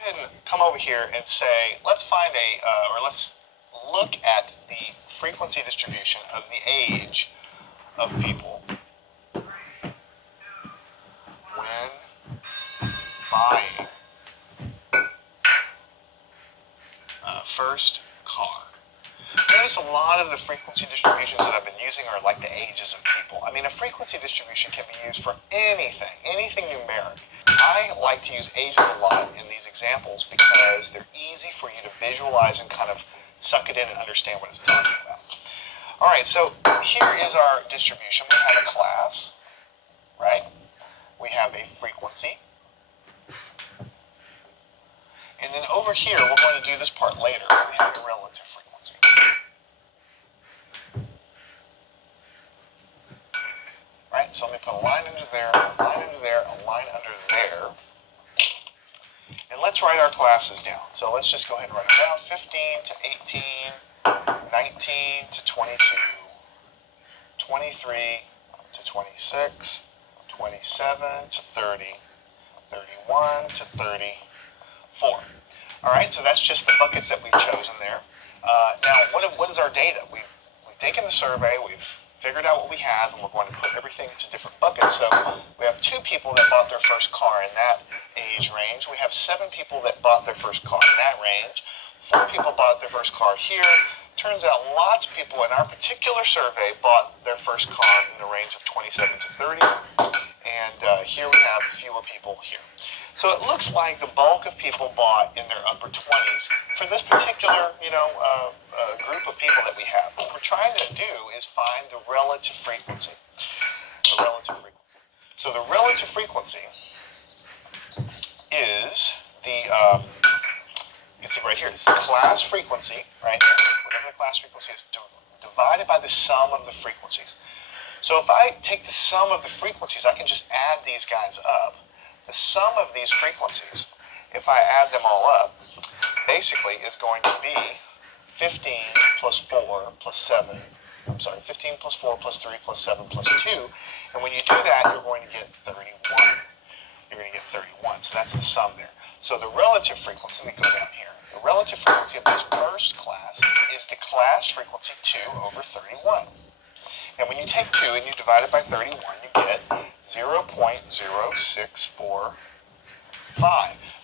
Go ahead and come over here and say, let's find or let's look at the frequency distribution of the age of people when buying a first car. Notice a lot of the frequency distributions that I've been using are like the ages of people. I mean, a frequency distribution can be used for anything numeric. I like to use ages a lot in these examples because they're easy for you to visualize and kind of suck it in and understand what it's talking about. All right, so here is our distribution. We have a class, right? We have a frequency. And then over here, we're going to do this part later. We have a relative frequency. Right, so let me put a line under there, a line under there, a line under there. And let's write our classes down. So let's just go ahead and write them down. 15 to 18, 19 to 22, 23 to 26, 27 to 30, 31 to 34. All right, so that's just the buckets that we've chosen there. Now, what is our data? We've taken the survey, we've figured out what we have, and we're going to put everything into different buckets. So we have 2 people that bought their first car in that age range. We have 7 people that bought their first car in that range. 4 people bought their first car here. Turns out lots of people in our particular survey bought their first car in the range of 27 to 30. And here we have fewer people here. So it looks like the bulk of people bought in their upper 20s for this particular, group of people that we have. What we're trying to do is find the relative frequency. The relative frequency. So the relative frequency is the, you can see right here, it's the class frequency, right here, whatever the class frequency is, divided by the sum of the frequencies. So if I take the sum of the frequencies, I can just add these guys up. The sum of these frequencies, if I add them all up, basically is going to be 15 plus 4 plus 7. I'm sorry, 15 plus 4 plus 3 plus 7 plus 2. And when you do that, you're going to get 31. You're going to get 31. So that's the sum there. So the relative frequency, let me go down here. The relative frequency of this first class is the class frequency 2 over 31. And when you take 2 and you divide it by 31, you get 0.0645.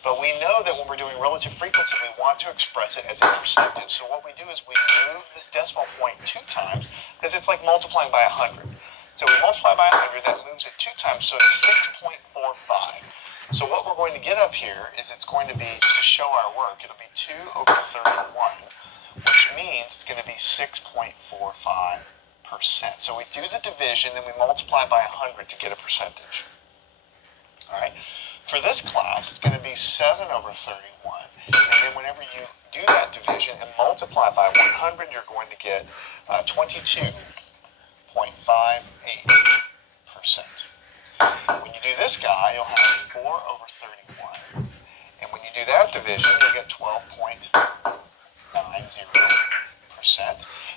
But we know that when we're doing relative frequency, we want to express it as a percentage. So what we do is we move this decimal point 2 times, because it's like multiplying by 100. So we multiply by 100, that moves it 2 times, so it's 6.45. So what we're going to get up here is it's going to be, just to show our work, it'll be 2 over 31, which means it's going to be 6.45%. So we do the division, and we multiply by 100 to get a percentage. All right. For this class, it's going to be 7 over 31. And then whenever you do that division and multiply by 100, you're going to get 22.58%. When you do this guy, you'll have 4 over 31. And when you do that division, you'll get 12.90%. And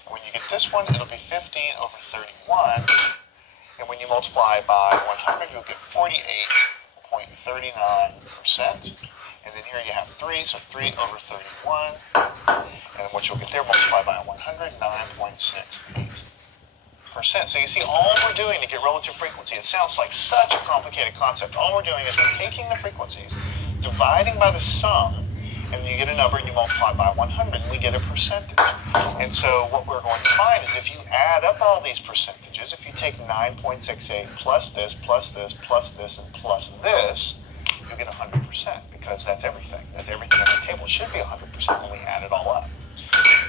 when you get this one, it'll be 15 over 31. And when you multiply by 100, you'll get 48.39%. And then here you have 3, so 3 over 31. And then what you'll get there, multiply by 100, 9.68%. So you see, all we're doing to get relative frequency, it sounds like such a complicated concept. All we're doing is we're taking the frequencies, dividing by the sum, and you get a number and you multiply by 100, and we get a percentage. And so what we're going to find is if you add up all these percentages, if you take 9.68 plus this, plus this, plus this, and plus this, you get 100%, because that's everything. That's everything on the table. It should be 100% when we add it all up.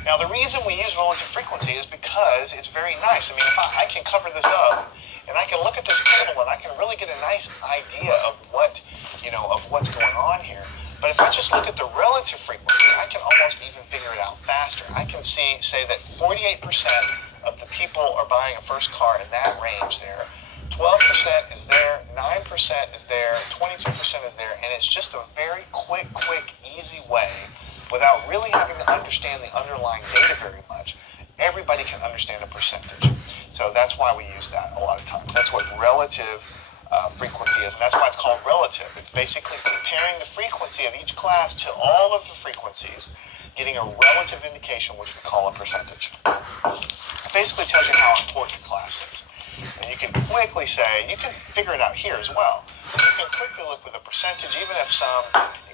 Now, the reason we use relative frequency is because it's very nice. I mean, if I can cover this up, and I can look at this table, and I can really get a nice idea of what, of what's going on here. But if I just look at the relative frequency, I can almost even figure it out faster. I can say that 48% of the people are buying a first car in that range there. 12% is there, 9% is there, 22% is there, and it's just a very quick, easy way, without really having to understand the underlying data very much. Everybody can understand a percentage. So that's why we use that a lot of times. That's what relative frequency is, and that's why it's called relative. It's basically comparing the frequency of each class to all of the frequencies, getting a relative indication, which we call a percentage. It basically tells you how important a class is. And you can quickly say, you can figure it out here as well. You can quickly look with a percentage, even if some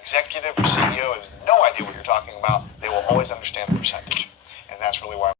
executive or CEO has no idea what you're talking about, they will always understand the percentage. And that's really why